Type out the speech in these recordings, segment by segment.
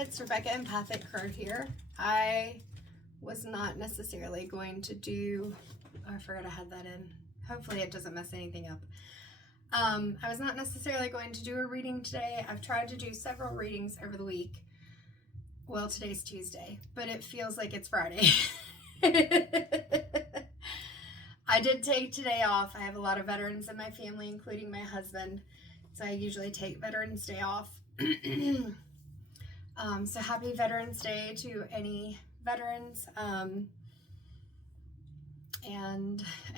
It's Rebecca Empathic card here. I was not necessarily going to do, oh, I forgot I had that in. Hopefully it doesn't mess anything up. I was not necessarily going to do a reading today. I've tried to do several readings over the week. Well, today's Tuesday, but it feels like it's Friday. I did take today off. I have a lot of veterans in my family, including my husband. So I usually take Veterans Day off. So happy Veterans Day to any veterans. And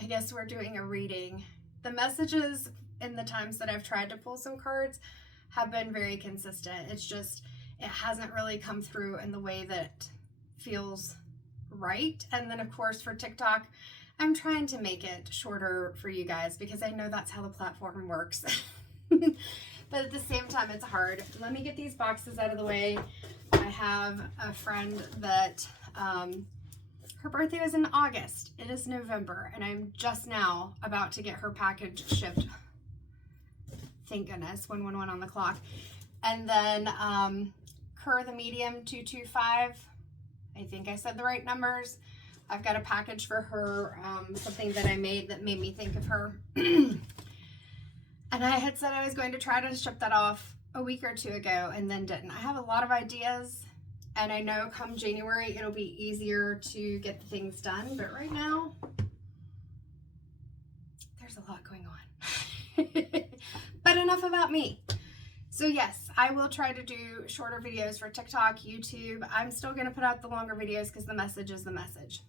I guess we're doing a reading. The messages in the times that I've tried to pull some cards have been very consistent. It's just, it hasn't really come through in the way that feels right. And then of course for TikTok, I'm trying to make it shorter for you guys because I know that's how the platform works. But at the same time, it's hard. Let me get these boxes out of the way. I have a friend that her birthday was in August. It is November, and I'm just now about to get her package shipped. Thank goodness, 111 on the clock. And then Kerr the Medium 225. I think I said the right numbers. I've got a package for her, something that I made that made me think of her. And I had said I was going to try to ship that off a week or two ago and then didn't. I have a lot of ideas, and I know come January it'll be easier to get the things done, but right now there's a lot going on. But enough about me. So yes, I will try to do shorter videos for TikTok, YouTube. I'm still going to put out the longer videos because the message is the message.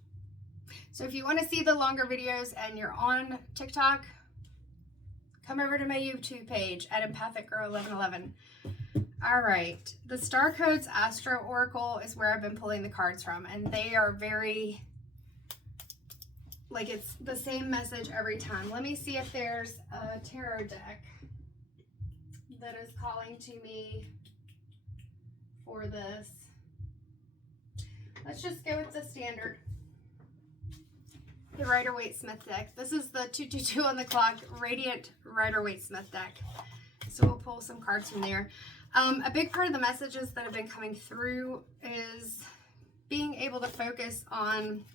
So if you want to see the longer videos and you're on TikTok, come over to my YouTube page at Empathic Girl 1111. All right, the Star Codes Astro Oracle is where I've been pulling the cards from, and they are very, like, it's the same message every time. Let me see if there's a tarot deck that is calling to me for this. Let's just go with the standard. The Rider-Waite Smith deck. This is the 222 on the clock Radiant Rider-Waite Smith deck. So we'll pull some cards from there. A big part of the messages that have been coming through is being able to focus on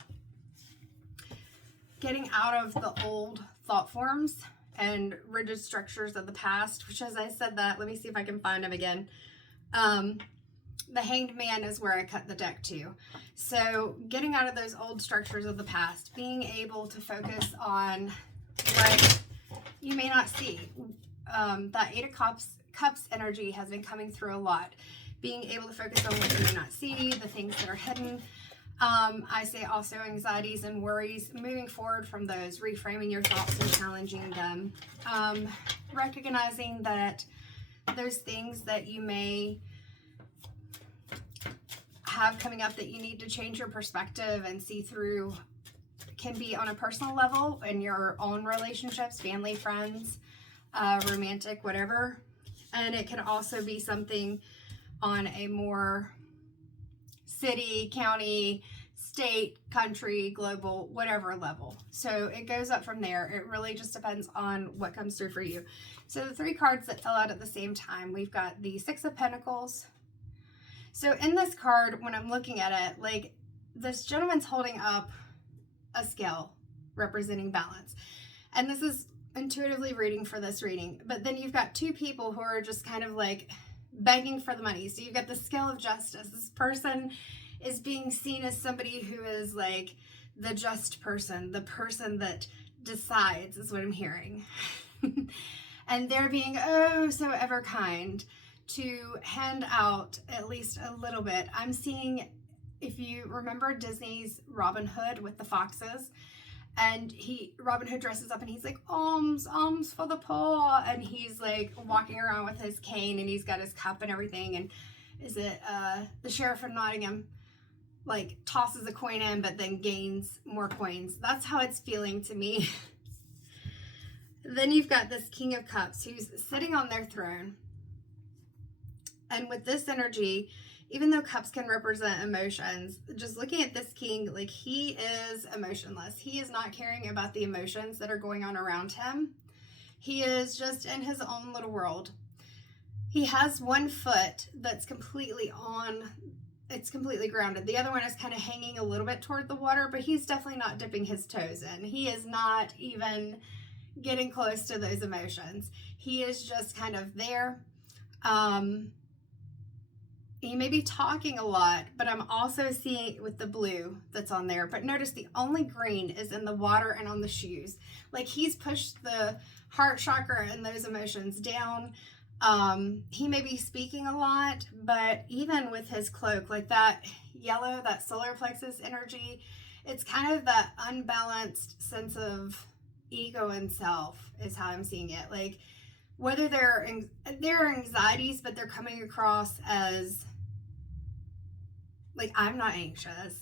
getting out of the old thought forms and rigid structures of the past, which, as I said that, let me see if I can find them again. The Hanged Man is where I cut the deck to. So getting out of those old structures of the past, being able to focus on what you may not see. That Eight of Cups energy has been coming through a lot. Being able to focus on what you may not see, the things that are hidden. I say also anxieties and worries, moving forward from those, reframing your thoughts and challenging them. Recognizing that those things that you may have coming up that you need to change your perspective and see through can be on a personal level in your own relationships, family, friends, romantic, whatever. And it can also be something on a more city, county, state, country, global, whatever level. So it goes up from there. It really just depends on what comes through for you. So the three cards that fell out at the same time, we've got the Six of Pentacles. So in this card, when I'm looking at it, like, this gentleman's holding up a scale representing balance. And this is intuitively reading for this reading. But then you've got two people who are just kind of like begging for the money. So you've got the scale of justice. This person is being seen as somebody who is like the just person, the person that decides, is what I'm hearing. And they're being oh so ever kind to hand out at least a little bit. I'm seeing, if you remember Disney's Robin Hood with the foxes, and Robin Hood dresses up and he's like, alms for the poor, and he's like walking around with his cane and he's got his cup and everything, and is it the sheriff of Nottingham like tosses a coin in but then gains more coins. That's how it's feeling to me. Then you've got this King of Cups who's sitting on their throne. And with this energy, even though cups can represent emotions, just looking at this king, like, he is emotionless. He is not caring about the emotions that are going on around him. He is just in his own little world. he has one foot that's completely it's completely grounded. The other one is kind of hanging a little bit toward the water, but he's definitely not dipping his toes in. He is not even getting close to those emotions. He is just kind of there. He may be talking a lot, but I'm also seeing with the blue that's on there. But notice the only green is in the water and on the shoes. Like he's pushed the heart chakra and those emotions down. He may be speaking a lot, but even with his cloak, like that yellow, that solar plexus energy, it's kind of that unbalanced sense of ego and self is how I'm seeing it. Like whether there are anxieties, but they're coming across as like, I'm not anxious.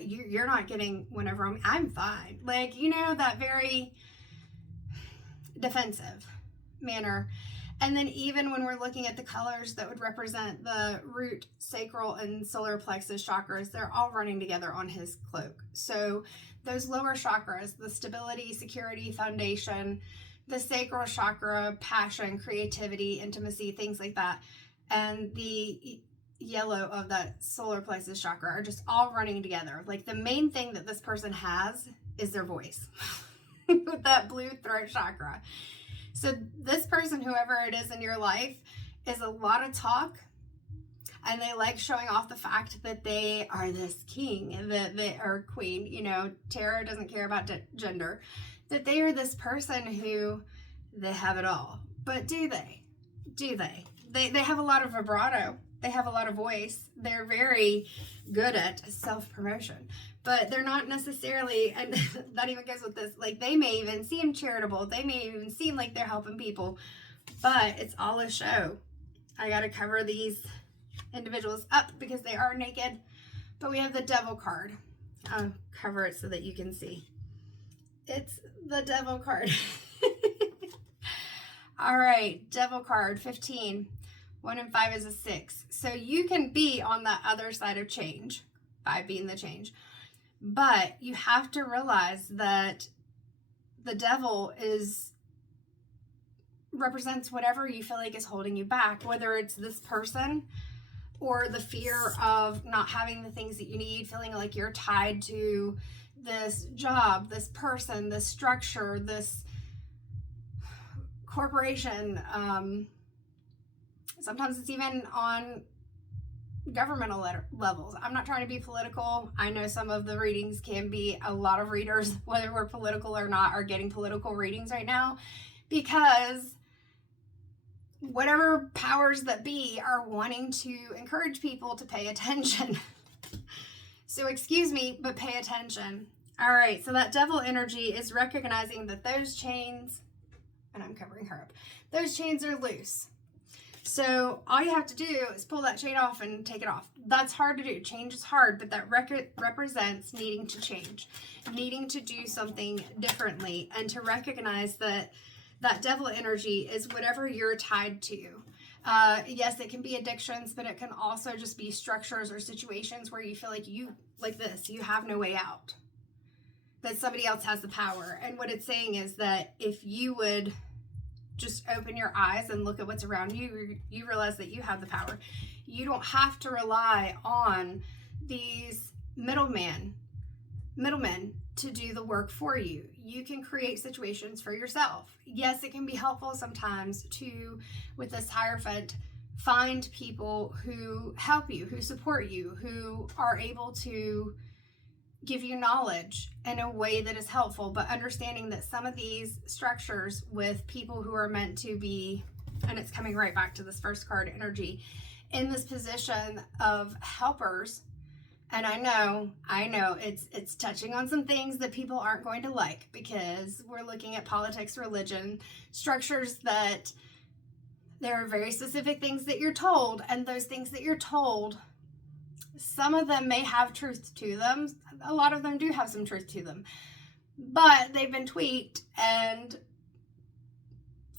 You're not getting whenever I'm fine. Like, you know, that very defensive manner. And then even when we're looking at the colors that would represent the root, sacral, and solar plexus chakras, they're all running together on his cloak. So those lower chakras, the stability, security, foundation, the sacral chakra, passion, creativity, intimacy, things like that, and the yellow of that solar plexus chakra are just all running together. Like the main thing that this person has is their voice with that blue throat chakra. So this person, whoever it is in your life, is a lot of talk, and they like showing off the fact that they are this king, that they are queen. You know, tarot doesn't care about gender, that they are this person who they have it all. But do they? Do they? They have a lot of vibrato. They have a lot of voice. They're very good at self-promotion, but they're not necessarily, and that even goes with this, like they may even seem charitable. They may even seem like they're helping people, but it's all a show. I got to cover these individuals up because they are naked, but we have the Devil card. I'll cover it so that you can see. It's the Devil card. All right, Devil card 15. 1 and 5 is a 6. So you can be on the other side of change, 5 being the change. But you have to realize that the devil represents whatever you feel like is holding you back, whether it's this person or the fear of not having the things that you need, feeling like you're tied to this job, this person, this structure, this corporation. Sometimes it's even on governmental levels. I'm not trying to be political. I know some of the readings can be, a lot of readers, whether we're political or not, are getting political readings right now because whatever powers that be are wanting to encourage people to pay attention. So excuse me, but pay attention. All right, so that devil energy is recognizing that those chains, and I'm covering her up, those chains are loose. So all you have to do is pull that chain off and take it off. That's hard to do. Change is hard, but that represents needing to change, needing to do something differently, and to recognize that that devil energy is whatever you're tied to. Yes, it can be addictions, but it can also just be structures or situations where you feel like you have no way out, that somebody else has the power. And what it's saying is that if you would just open your eyes and look at what's around you, you realize that you have the power. You don't have to rely on these middlemen to do the work for you. You can create situations for yourself. Yes, it can be helpful sometimes to, with this Hierophant, find people who help you, who support you, who are able to give you knowledge in a way that is helpful, but understanding that some of these structures with people who are meant to be, and it's coming right back to this first card energy, in this position of helpers. And I know it's touching on some things that people aren't going to like, because we're looking at politics, religion, structures that there are very specific things that you're told, and those things that you're told, some of them may have truth to them. A lot of them do have some truth to them, but they've been tweaked and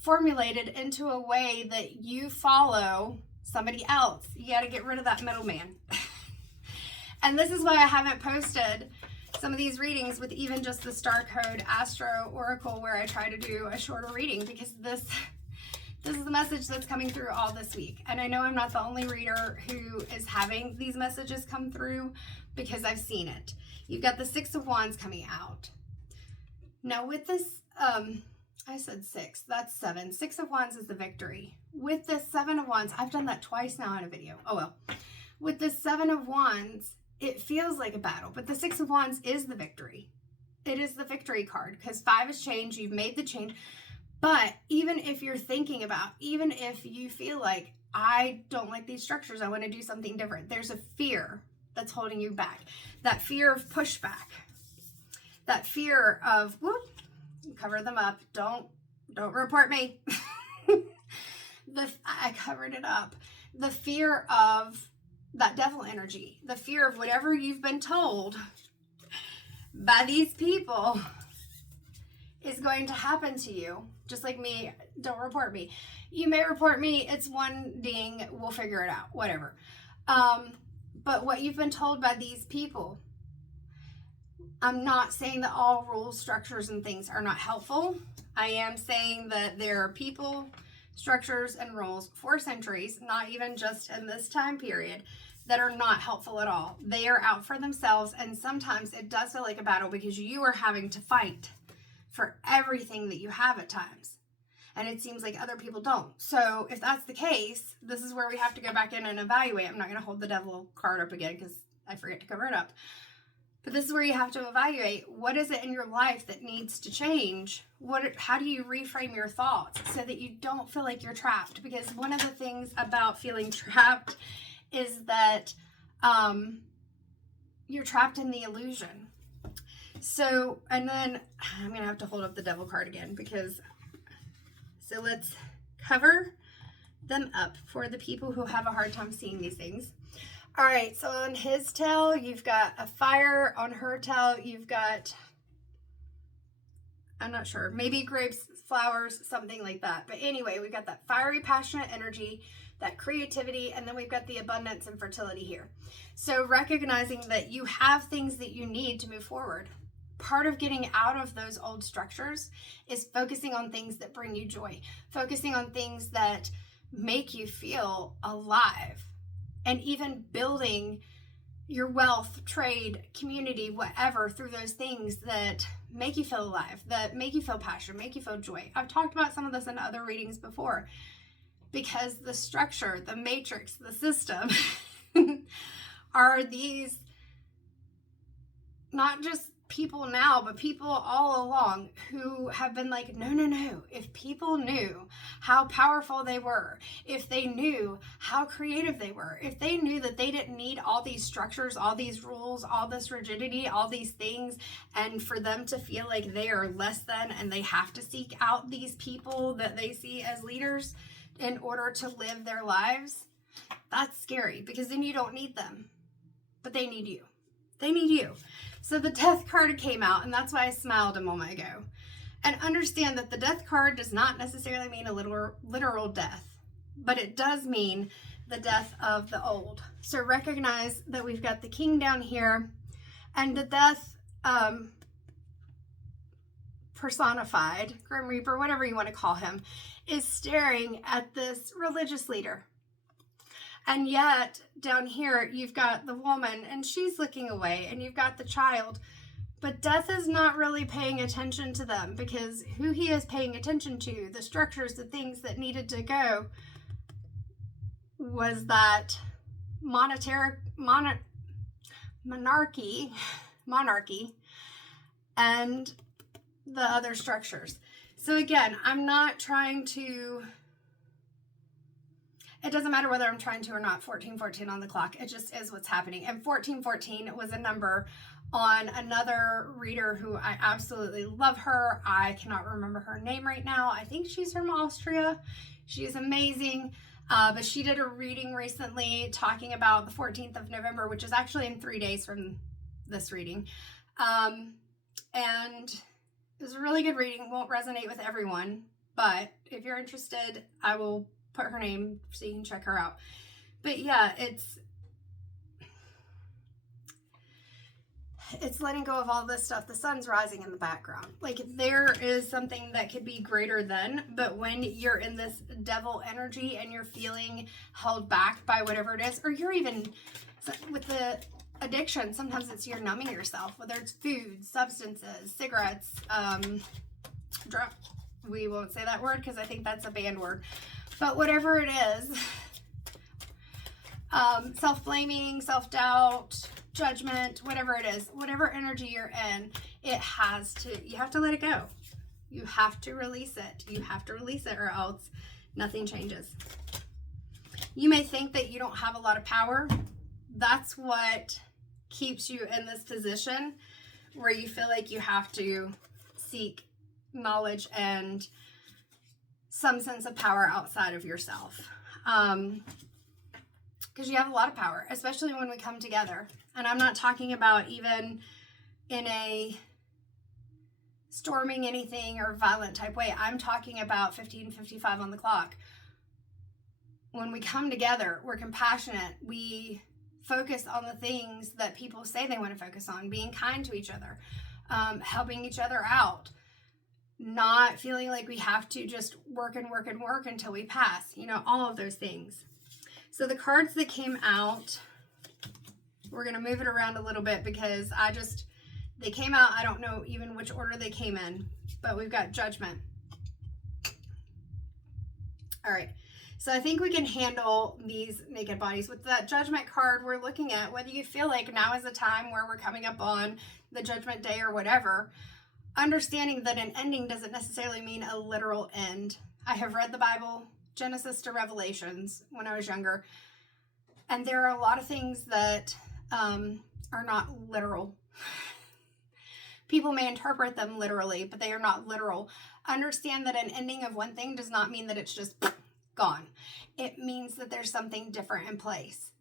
formulated into a way that you follow somebody else. You got to get rid of that middleman. And this is why I haven't posted some of these readings with even just the Star Code Astro Oracle, where I try to do a shorter reading, because this This is the message that's coming through all this week. And I know I'm not the only reader who is having these messages come through because I've seen it. You've got the Six of Wands coming out. Now with this, I said 6, that's 7. 6 of Wands is the victory. With the 7 of Wands, I've done that twice now in a video. Oh well. With the 7 of Wands, it feels like a battle, but the 6 of Wands is the victory. It is the victory card because 5 is change. You've made the change. But even if you're thinking about, even if you feel like, I don't like these structures, I want to do something different, there's a fear that's holding you back. That fear of pushback. That fear of, whoop, cover them up. Don't report me. I covered it up. The fear of that devil energy. The fear of whatever you've been told by these people is going to happen to you. Just like me, don't report me. You may report me, it's one ding, we'll figure it out, whatever. But what you've been told by these people, I'm not saying that all rules, structures, and things are not helpful. I am saying that there are people, structures, and rules for centuries, not even just in this time period, that are not helpful at all. They are out for themselves, and sometimes it does feel like a battle because you are having to fight for everything that you have at times. And it seems like other people don't. So if that's the case, this is where we have to go back in and evaluate. I'm not going to hold the devil card up again because I forget to cover it up. But this is where you have to evaluate, what is it in your life that needs to change? How do you reframe your thoughts so that you don't feel like you're trapped? Because one of the things about feeling trapped is that you're trapped in the illusion. So, and then I'm going to have to hold up the devil card again because, so let's cover them up for the people who have a hard time seeing these things. All right, so on his tail, you've got a fire. On her tail, you've got, I'm not sure, maybe grapes, flowers, something like that. But anyway, we've got that fiery, passionate energy, that creativity, and then we've got the abundance and fertility here. So recognizing that you have things that you need to move forward. Part of getting out of those old structures is focusing on things that bring you joy, focusing on things that make you feel alive, and even building your wealth, trade, community, whatever, through those things that make you feel alive, that make you feel passion, make you feel joy. I've talked about some of this in other readings before because the structure, the matrix, the system are these not just people now, but people all along who have been like, no. If people knew how powerful they were, if they knew how creative they were, if they knew that they didn't need all these structures, all these rules, all this rigidity, all these things, and for them to feel like they are less than and they have to seek out these people that they see as leaders in order to live their lives, that's scary because then you don't need them, but they need you. They need you. So the death card came out, and that's why I smiled a moment ago. And understand that the death card does not necessarily mean a literal death, but it does mean the death of the old. So recognize that we've got the king down here, and the death personified, Grim Reaper, whatever you want to call him, is staring at this religious leader. And yet, down here, you've got the woman, and she's looking away, and you've got the child. But Death is not really paying attention to them, because who he is paying attention to, the structures, the things that needed to go, was that monarchy, and the other structures. So again, I'm not trying to... It doesn't matter whether I'm trying to or not. 1414 on the clock. It just is what's happening. And 1414 was a number on another reader who I absolutely love her. I cannot remember her name right now. I think she's from Austria. She is amazing. But she did a reading recently talking about the 14th of November, which is actually in 3 days from this reading. And it was a really good reading. Won't resonate with everyone. But if you're interested, I will put her name so you can check her out. But yeah, It's letting go of all this stuff. The sun's rising in the background. Like, there is something that could be greater than, but when you're in this devil energy and you're feeling held back by whatever it is, or you're even with the addiction, sometimes it's you're numbing yourself, whether it's food, substances, cigarettes, drug. We won't say that word because I think that's a banned word, but whatever it is, self-blaming, self-doubt, judgment, whatever it is, whatever energy you're in, you have to let it go. You have to release it. You have to release it, or else nothing changes. You may think that you don't have a lot of power. That's what keeps you in this position where you feel like you have to seek knowledge and some sense of power outside of yourself. Because you have a lot of power, especially when we come together. And I'm not talking about even in a storming anything or violent type way. I'm talking about 15:55 on the clock. When we come together, we're compassionate. We focus on the things that people say they want to focus on, being kind to each other, helping each other out, not feeling like we have to just work and work and work until we pass, all of those things. So the cards that came out, we're going to move it around a little bit because they came out, I don't know even which order they came in, but we've got Judgment. All right. So I think we can handle these naked bodies. With that Judgment card, we're looking at whether you feel like now is the time where we're coming up on the Judgment Day or whatever, understanding that an ending doesn't necessarily mean a literal end. I have read the Bible, Genesis to Revelations, when I was younger, and there are a lot of things that are not literal. People may interpret them literally, but they are not literal. Understand that an ending of one thing does not mean that it's just gone. It means that there's something different in place.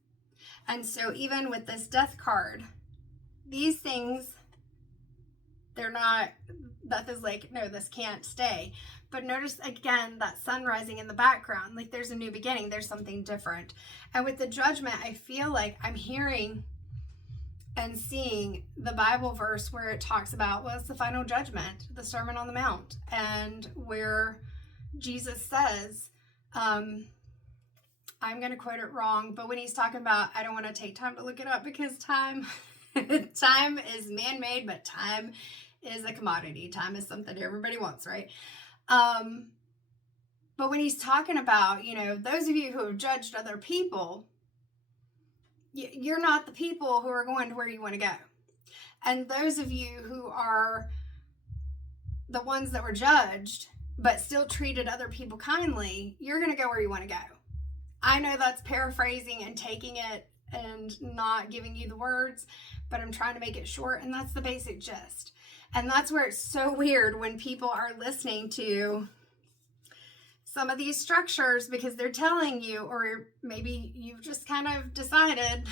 And so even with this Death card, these things, they're not, Death is like, no, this can't stay. But notice again that sun rising in the background, like there's a new beginning, there's something different. And with the Judgment, I feel like I'm hearing and seeing the Bible verse where it talks about what's the final judgment, the Sermon on the Mount, and where Jesus says, I'm going to quote it wrong, but when he's talking about, I don't want to take time to look it up because time is man-made, but time is a commodity. Time is something everybody wants, right? But when he's talking about, those of you who have judged other people, you're not the people who are going to where you want to go. And those of you who are the ones that were judged, but still treated other people kindly, you're going to go where you want to go. I know that's paraphrasing and taking it and not giving you the words, but I'm trying to make it short, and that's the basic gist. And that's where it's so weird when people are listening to some of these structures because they're telling you, or maybe you've just kind of decided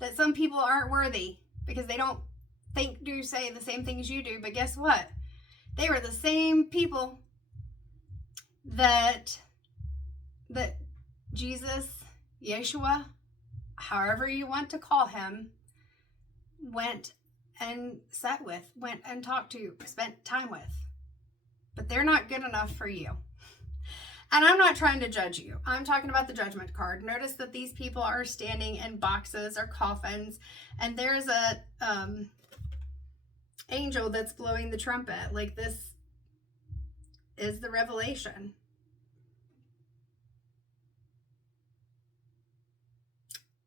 that some people aren't worthy because they don't say the same things you do. But guess what? They were the same people that Jesus, Yeshua, however you want to call him, went and sat with, went and talked to, spent time with. But they're not good enough for you. And I'm not trying to judge you. I'm talking about the Judgment card. Notice that these people are standing in boxes or coffins, and there's a angel that's blowing the trumpet. Like, this is the revelation.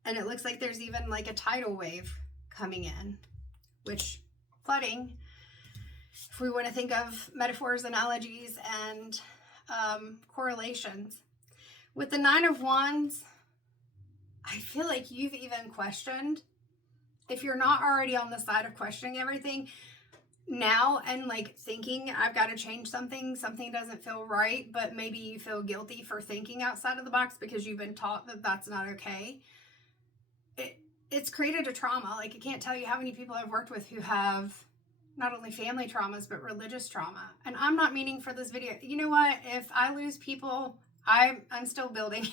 And it looks like there's even like a tidal wave coming in, which flooding, if we want to think of metaphors, analogies, and correlations. With the Nine of Wands, I feel like you've even questioned, if you're not already on the side of questioning everything now and like thinking I've got to change something doesn't feel right, but maybe you feel guilty for thinking outside of the box because you've been taught that that's not okay. It's created a trauma. Like, I can't tell you how many people I've worked with who have not only family traumas, but religious trauma. And I'm not meaning for this video. You know what? If I lose people, I'm still building.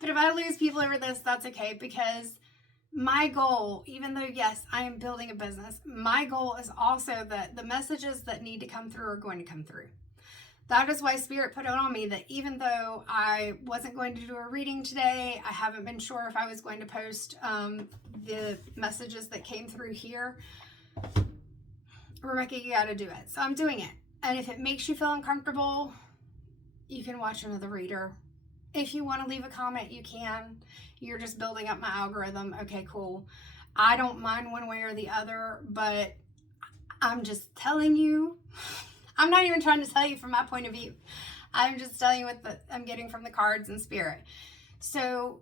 But if I lose people over this, that's okay, because My goal, even though, yes, I am building a business, my goal is also that the messages that need to come through are going to come through. That is why Spirit put it on me that even though I wasn't going to do a reading today, I haven't been sure if I was going to post the messages that came through here. Rebecca, you got to do it. So I'm doing it. And if it makes you feel uncomfortable, you can watch another reader. If you want to leave a comment, you can. You're just building up my algorithm. Okay, cool. I don't mind one way or the other, but I'm just telling you. I'm not even trying to tell you from my point of view. I'm just telling you what I'm getting from the cards and Spirit. So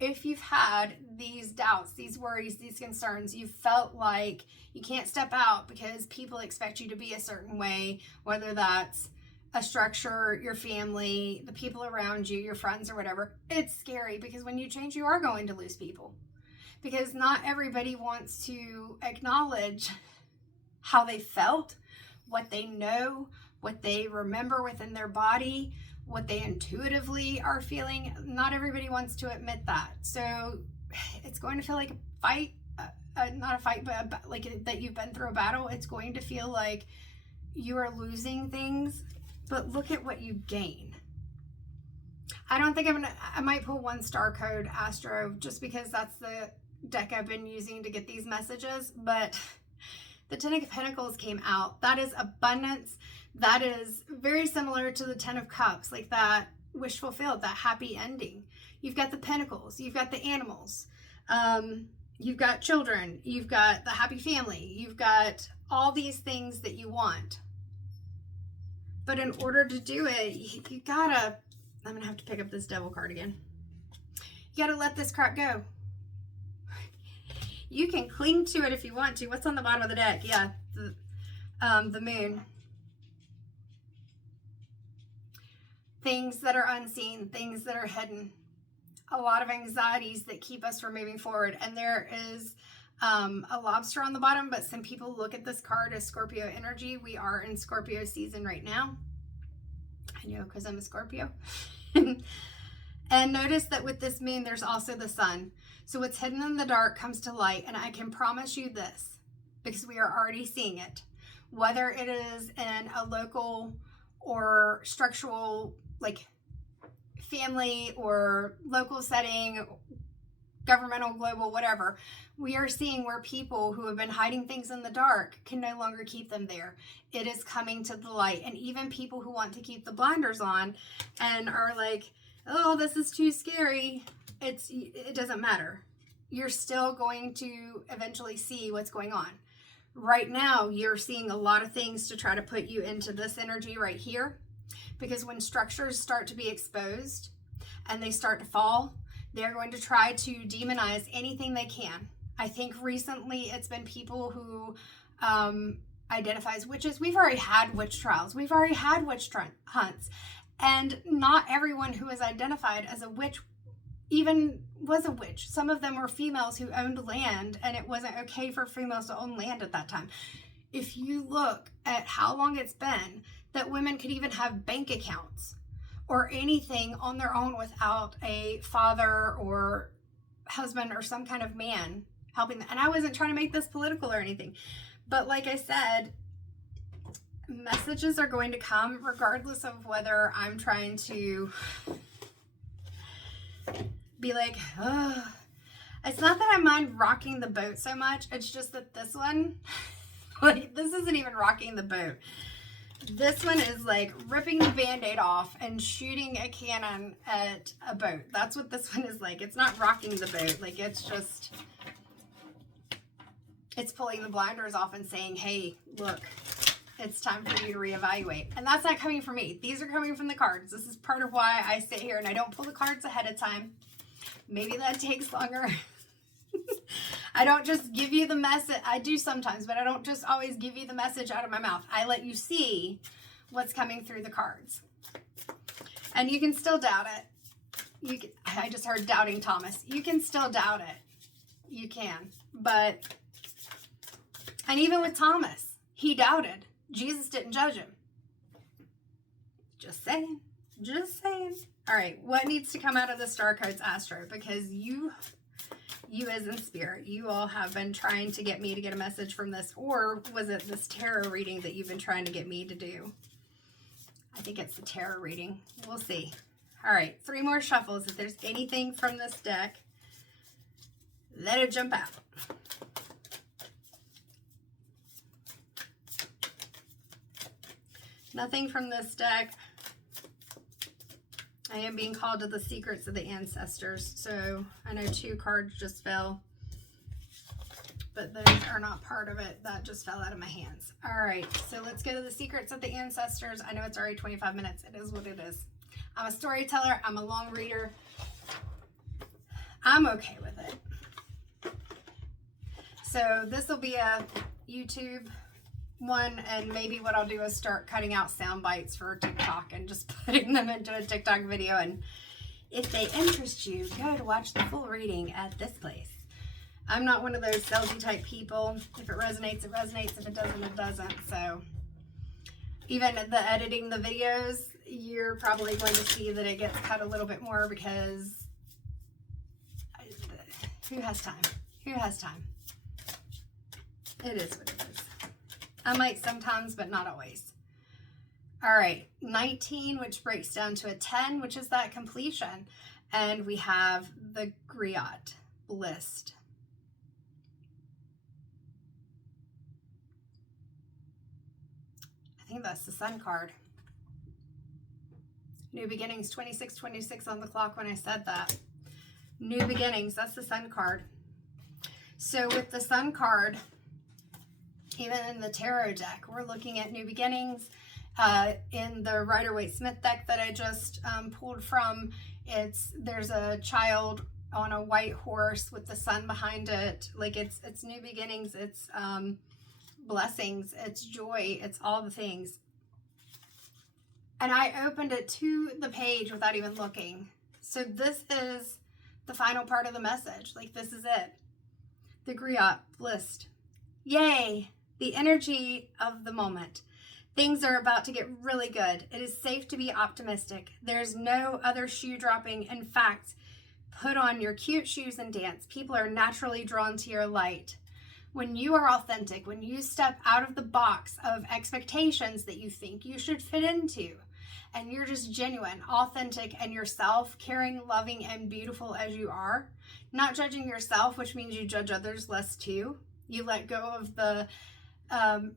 if you've had these doubts, these worries, these concerns, you felt like you can't step out because people expect you to be a certain way, whether that's a structure, your family, the people around you, your friends or whatever, it's scary because when you change, you are going to lose people. Because not everybody wants to acknowledge how they felt, what they know, what they remember within their body, what they intuitively are feeling. Not everybody wants to admit that. So it's going to feel like a fight, not a fight, but like that you've been through a battle. It's going to feel like you are losing things, but look at what you gain. I don't think I might pull one star code Astro just because that's the deck I've been using to get these messages, but the Ten of Pentacles came out. That is abundance. That is very similar to the Ten of Cups, like that wish fulfilled, that happy ending. You've got the Pentacles, you've got the animals, you've got children, you've got the happy family, you've got all these things that you want. But in order to do it, you gotta, I'm gonna have to pick up this Devil card again. You gotta let this crap go. You can cling to it if you want to. What's on the bottom of the deck? Yeah, the moon. Things that are unseen, things that are hidden. A lot of anxieties that keep us from moving forward. And there is a lobster on the bottom, but some people look at this card as Scorpio energy. We are in Scorpio season right now. I know because I'm a Scorpio. And notice that with this moon, there's also the sun. So what's hidden in the dark comes to light. And I can promise you this, because we are already seeing it. Whether it is in a local or structural, like family or local setting, governmental, global, whatever, we are seeing where people who have been hiding things in the dark can no longer keep them there. It is coming to the light. And even people who want to keep the blinders on and are like, oh, this is too scary, it doesn't matter. You're still going to eventually see what's going on. Right now, you're seeing a lot of things to try to put you into this energy right here, because when structures start to be exposed and they start to fall, they're going to try to demonize anything they can. I think recently it's been people who identify as witches. We've already had witch trials. We've already had witch hunts. And not everyone who is identified as a witch even was a witch. Some of them were females who owned land, and it wasn't okay for females to own land at that time. If you look at how long it's been that women could even have bank accounts or anything on their own without a father or husband or some kind of man helping them. And I wasn't trying to make this political or anything, but like I said, messages are going to come regardless of whether I'm trying to be like, oh. It's not that I mind rocking the boat so much. It's just that this one, like, this isn't even rocking the boat. This one is like ripping the Band-Aid off and shooting a cannon at a boat. That's what this one is like. It's not rocking the boat. Like, it's just, it's pulling the blinders off and saying, hey, look, it's time for you to reevaluate. And that's not coming from me. These are coming from the cards. This is part of why I sit here and I don't pull the cards ahead of time. Maybe that takes longer. I don't just give you the message. I do sometimes, but I don't just always give you the message out of my mouth. I let you see what's coming through the cards. And you can still doubt it. I just heard doubting Thomas. You can still doubt it. You can. But, and even with Thomas, he doubted. Jesus didn't judge him. Just saying. Just saying. All right, what needs to come out of the star codes, Astro? Because you You as in spirit, you all have been trying to get me to get a message from this, or was it this tarot reading that you've been trying to get me to do? I think it's the tarot reading. We'll see. All right, 3 more shuffles. If there's anything from this deck, let it jump out. Nothing from this deck. I am being called to the secrets of the ancestors. So I know 2 cards just fell, but those are not part of it. That just fell out of my hands. All right, so let's go to the secrets of the ancestors. I know it's already 25 minutes. It is what it is. I'm a storyteller. I'm a long reader. I'm okay with it. So this will be a YouTube one, and maybe what I'll do is start cutting out sound bites for TikTok and just putting them into a TikTok video. And if they interest you, go to watch the full reading at this place. I'm not one of those salesy type people. If it resonates, it resonates. If it doesn't, it doesn't. So even the editing the videos, you're probably going to see that it gets cut a little bit more because who has time? Who has time? It is what it is. I might sometimes, but not always. All right, 19, which breaks down to a 10, which is that completion. And we have the griot, blissed. I think that's the sun card. New beginnings, 26 on the clock when I said that. New beginnings, that's the sun card. So with the sun card, even in the tarot deck, we're looking at new beginnings. In the Rider-Waite Smith deck that I just pulled from, there's a child on a white horse with the sun behind it. Like it's new beginnings, it's blessings, it's joy, it's all the things. And I opened it to the page without even looking. So this is the final part of the message. Like, this is it. The griot, blissed. Yay! The energy of the moment. Things are about to get really good. It is safe to be optimistic. There's no other shoe dropping. In fact, put on your cute shoes and dance. People are naturally drawn to your light. When you are authentic, when you step out of the box of expectations that you think you should fit into, and you're just genuine, authentic, and yourself, caring, loving, and beautiful as you are, not judging yourself, which means you judge others less too. You let go of the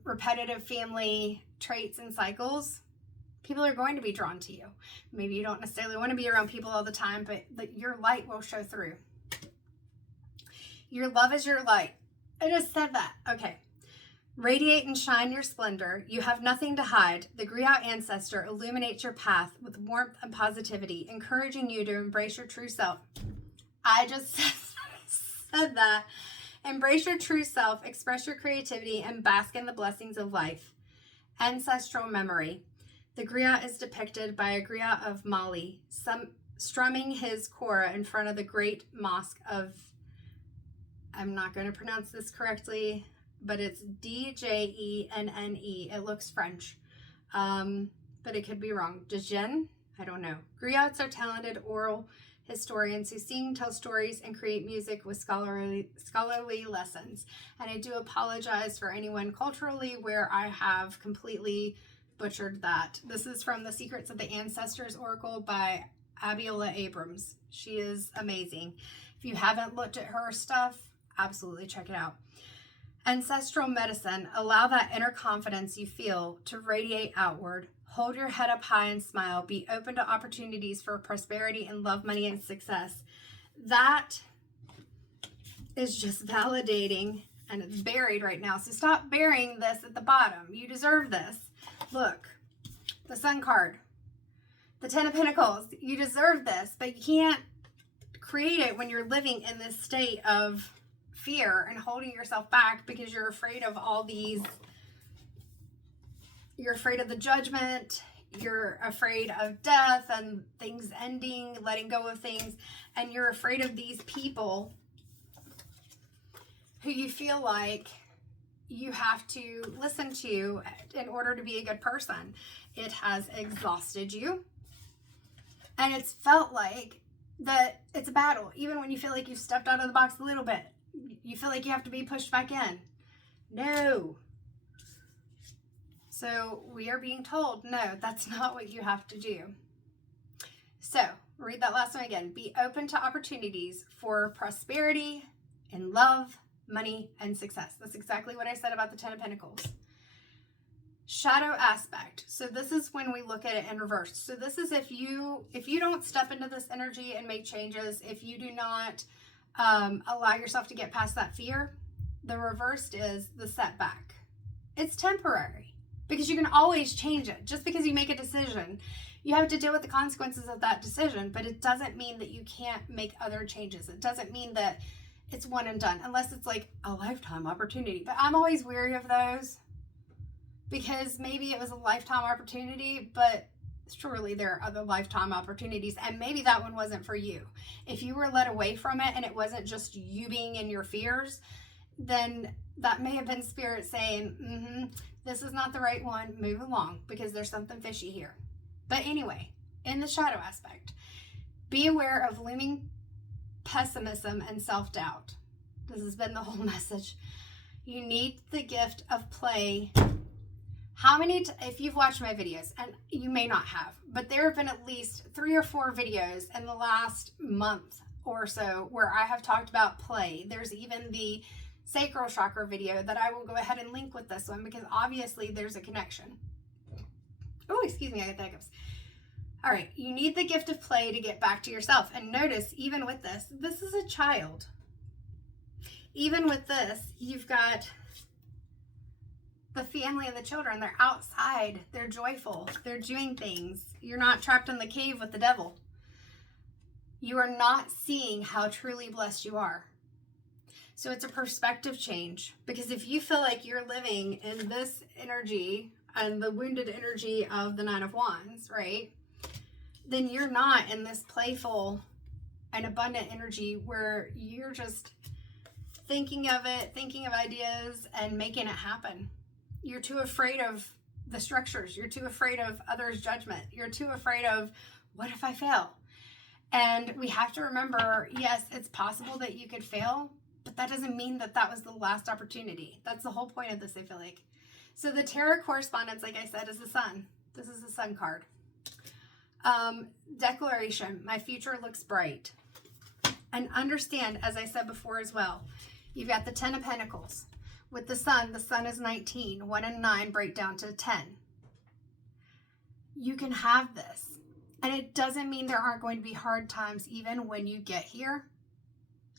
repetitive family traits and cycles. People are going to be drawn to you. Maybe you don't necessarily want to be around people all the time, but your light will show through. Your love is your light. I just said that. Okay. Radiate and shine your splendor. You have nothing to hide. The griot ancestor illuminates your path with warmth and positivity, encouraging you to embrace your true self. I just said that. Embrace your true self, express your creativity, and bask in the blessings of life. Ancestral memory. The griot is depicted by a griot of Mali, strumming his kora in front of the great mosque of, I'm not going to pronounce this correctly, but it's Djenne. It looks French, but it could be wrong. Djenne? I don't know. Griots are talented oral historians who sing, tell stories, and create music with scholarly lessons. And I do apologize for anyone culturally where I have completely butchered that. This is from The Secrets of the Ancestors Oracle by Abiola Abrams. She is amazing. If you haven't looked at her stuff, absolutely check it out. Ancestral medicine. Allow that inner confidence you feel to radiate outward. Hold your head up high and smile. Be open to opportunities for prosperity and love, money, and success. That is just validating, and it's buried right now. So stop burying this at the bottom. You deserve this. Look, the Sun card, the Ten of Pentacles. You deserve this, but you can't create it when you're living in this state of fear and holding yourself back because you're afraid of all these. You're afraid of the judgment. You're afraid of death and things ending, letting go of things. And you're afraid of these people who you feel like you have to listen to in order to be a good person. It has exhausted you. And it's felt like that it's a battle. Even when you feel like you've stepped out of the box a little bit, you feel like you have to be pushed back in. No. So we are being told, no, that's not what you have to do. So read that last one again. Be open to opportunities for prosperity and love, money, and success. That's exactly what I said about the 10 of Pentacles. Shadow aspect. So this is when we look at it in reverse. So this is if you don't step into this energy and make changes, if you do not allow yourself to get past that fear, the reversed is the setback. It's temporary because you can always change it. Just because you make a decision, you have to deal with the consequences of that decision, but it doesn't mean that you can't make other changes. It doesn't mean that it's one and done, unless it's like a lifetime opportunity. But I'm always wary of those because maybe it was a lifetime opportunity, but surely there are other lifetime opportunities, and maybe that one wasn't for you. If you were led away from it and it wasn't just you being in your fears, then that may have been spirit saying, this is not the right one, move along, because there's something fishy here. But anyway, in the shadow aspect, be aware of looming pessimism and self-doubt. This has been the whole message. You need the gift of play. How many, if you've watched my videos, and you may not have, but there have been at least 3 or 4 videos in the last month or so where I have talked about play. There's even the sacral chakra video that I will go ahead and link with this one because obviously there's a connection. Oh, excuse me, I got the hiccups. All right, you need the gift of play to get back to yourself. And notice, even with this, this is a child. Even with this, you've got the family and the children. They're outside. They're joyful. They're doing things. You're not trapped in the cave with the devil. You are not seeing how truly blessed you are. So it's a perspective change. Because if you feel like you're living in this energy and the wounded energy of the 9 of Wands, right? Then you're not in this playful and abundant energy where you're just thinking of it, thinking of ideas, and making it happen. You're too afraid of the structures. You're too afraid of others' judgment. You're too afraid of, what if I fail? And we have to remember, yes, it's possible that you could fail, but that doesn't mean that that was the last opportunity. That's the whole point of this, I feel like. So the tarot correspondence, like I said, is the sun. This is the sun card. Declaration, my future looks bright. And understand, as I said before as well, you've got the 10 of Pentacles. With the sun is 19. 1 and 9 break down to 10. You can have this. And it doesn't mean there aren't going to be hard times even when you get here.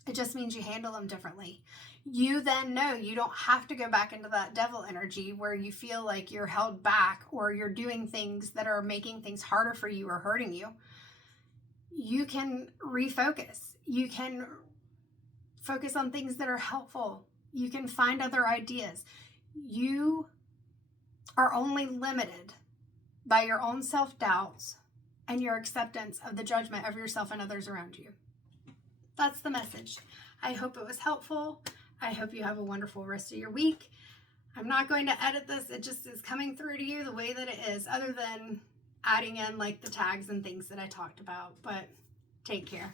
It just means you handle them differently. You then know you don't have to go back into that devil energy where you feel like you're held back or you're doing things that are making things harder for you or hurting you. You can refocus. You can focus on things that are helpful. You can find other ideas. You are only limited by your own self-doubts and your acceptance of the judgment of yourself and others around you. That's the message. I hope it was helpful. I hope you have a wonderful rest of your week. I'm not going to edit this. It just is coming through to you the way that it is, other than adding in like the tags and things that I talked about. But take care.